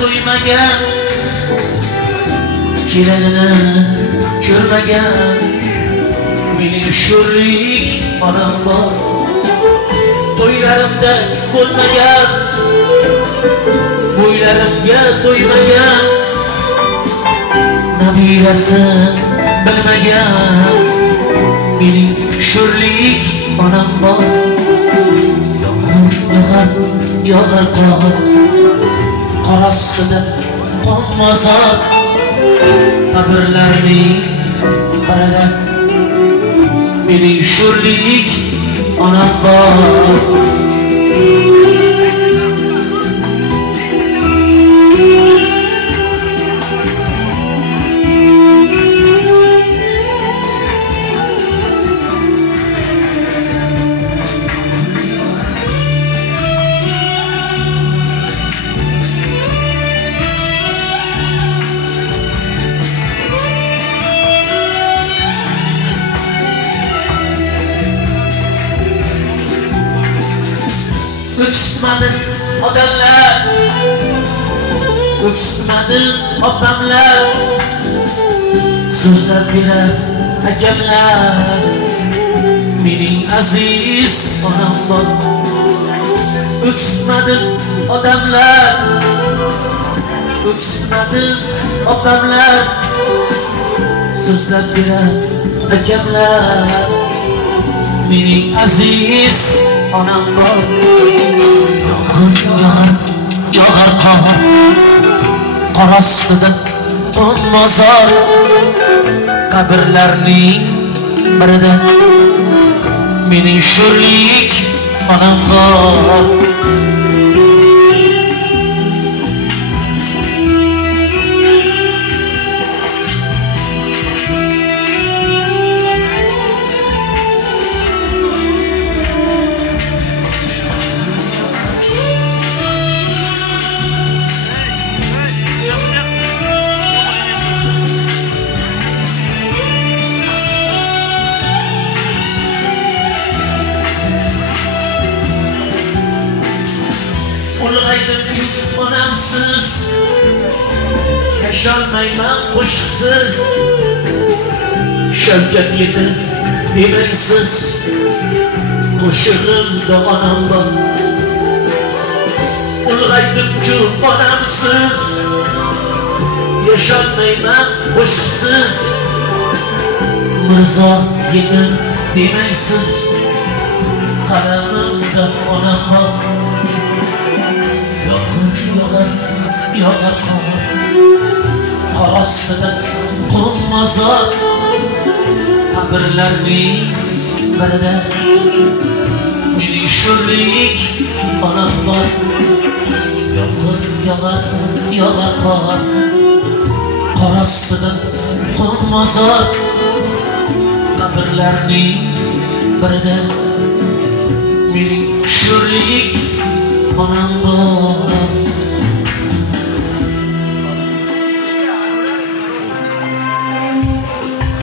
to'ymagan, kelinini ko'rmagan mening sho'rlik onam bor. To'ylarimda bo'lmagan, bo'ylarimga to'ymagan, nabirasi bilmagan mening sho'rlik onam bor. Yog'ar qor, qor ostida qonmazor, qabrlarning birida mening sho'rlik onam bor. Öksütmadım odamlar, öksütmadim opamlar, so'zlab berar akamlar mening aziz onam bor. Öksütmadim odamlar, öksütmadim opamlar, so'zlab berar akamlar mening aziz onam bor. Yog'ar qor, qor ostida qonmazor, qabrlarning birida mening sho'rlik onam bor. Ulg'aydim chuk onamsiz, yasholmayman qo'shiqsiz. Shavkat yedi demaysiz, qo'shig'imda onam bor. Ulg'aydim chuk onamsiz, yasholmayman qo'shiqsiz. Mirzo yedim demaysiz, qalamimda onam bor. Yog'ar qor, qor ostida qonmazor, qabrlarning birida mening sho'rlik onam bor. Yog'ar qor, qor ostida qonmazor, qabrlarning birida mening sho'rlik onam bor.